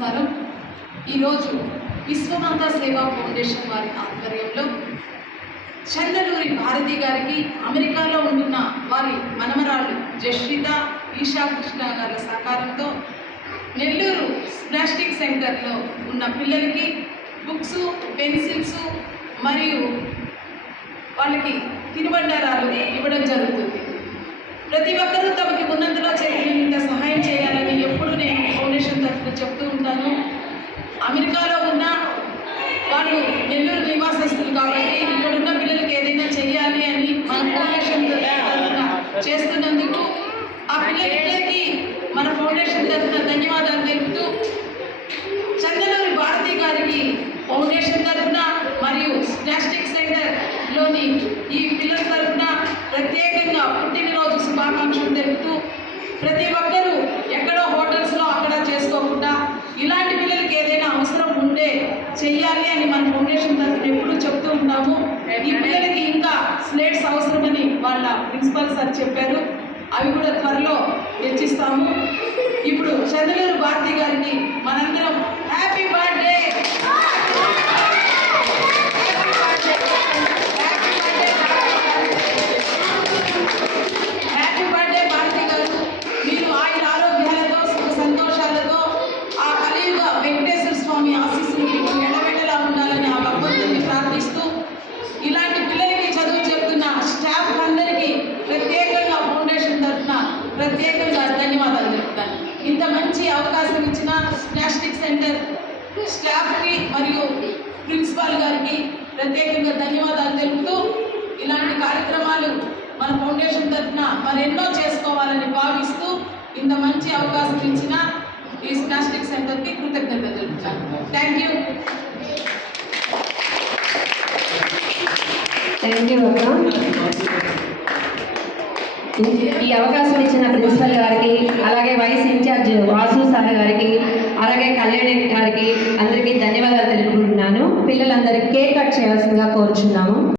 నమస్కారం. ఈరోజు విశ్వమాత సేవా ఫౌండేషన్ వారి ఆధ్వర్యంలో చందలూరి భారతి గారికి అమెరికాలో ఉంటున్న వారి మనమరాళ్ళు జశ్రిత ఈషా కృష్ణ గారి సహకారంతో నెల్లూరు ప్లాస్టిక్ సెంటర్లో ఉన్న పిల్లలకి బుక్స్, పెన్సిల్స్ మరియు వాళ్ళకి తినుబండారాలు ఇవ్వడం జరుగుతుంది. ప్రతి ఒక్కరూ తమకి ఉన్నంతలో ఇంత సహాయం చేయాలని ఎప్పుడు నేను ఫౌండేషన్ తరఫున చెప్తూ ఉంటాను. అమెరికాలో ఉన్న వాళ్ళు నెల్లూరు నివాసస్తులు కాబట్టి ఇక్కడ ఉన్న పిల్లలకి ఏదైనా చేయాలి అని మన ఫౌండేషన్ తరఫున చేస్తున్నందుకు ఆ పిల్లలకి మన ఫౌండేషన్ తరఫున ధన్యవాదాలు తెలుపుతూ చందలూరి భారతి గారికి ఫౌండేషన్ తరఫున మరియు ప్లాస్టిక్ సెంటర్లోని ఈ పిల్లల తరఫున ప్రత్యేకంగా పుట్టినరోజు శుభాకాంక్షలు తెలుపుతూ ప్రతి ఒక్కరూ ఎక్కడో హోటల్స్లో అక్కడ చేసుకోకుండా ఇలాంటి పిల్లలకి ఏదైనా అవసరం ఉంటే చెయ్యాలి అని మన ఫౌండేషన్ తరఫున ఎప్పుడూ చెప్తూ ఉంటాము. ఈ పిల్లలకి ఇంకా స్లేట్స్ అవసరమని వాళ్ళ ప్రిన్సిపల్ సార్ చెప్పారు. అవి కూడా త్వరలో తెచ్చిస్తాము. ఇప్పుడు చందలూరు భారతి గారికి మనందరం హ్యాపీ బర్త్డే భారతి గారు. మీరు ఆయన ఆరోగ్యాలతో సుఖ సంతోషాలతో ఆ కలియుగ వెంకటేశ్వర స్వామి ఆశీస్సులు మీకు ఎడబెట్టలా ఉండాలని ఆ భగవంతుని ప్రార్థిస్తూ ఇలాంటి పిల్లలకి చదువు చెప్తున్న స్టాఫ్ అందరికీ ప్రత్యేకంగా ఫౌండేషన్ తరఫున ప్రత్యేకంగా ధన్యవాదాలు చెప్తాను. ఇంత మంచి అవకాశం ఇచ్చిన ప్లాస్టిక్ సెంటర్ స్టాఫ్కి మరియు ప్రిన్సిపాల్ గారికి ప్రత్యేకంగా ధన్యవాదాలు తెలుపుతూ ఇలాంటి కార్యక్రమాలు మన ఫౌండేషన్ తరఫున మరెన్నో చేసుకోవాలని భావిస్తూ ఇంత మంచి అవకాశం ఇచ్చిన ఈ ప్లాస్టిక్ సెంటర్కి కృతజ్ఞతలు తెలుపుతాను. Thank you. ఈ అవకాశం ఇచ్చిన ప్రిన్సిపల్ గారికి, అలాగే వైస్ ఇన్ఛార్జ్ వాసు సార్ గారికి, అలాగే కళ్యాణి గారికి అందరికీ ధన్యవాదాలు తెలుపుకుంటున్నాను. పిల్లలందరికీ కేక్ కట్ చేయాల్సిందిగా కోరుచున్నాము.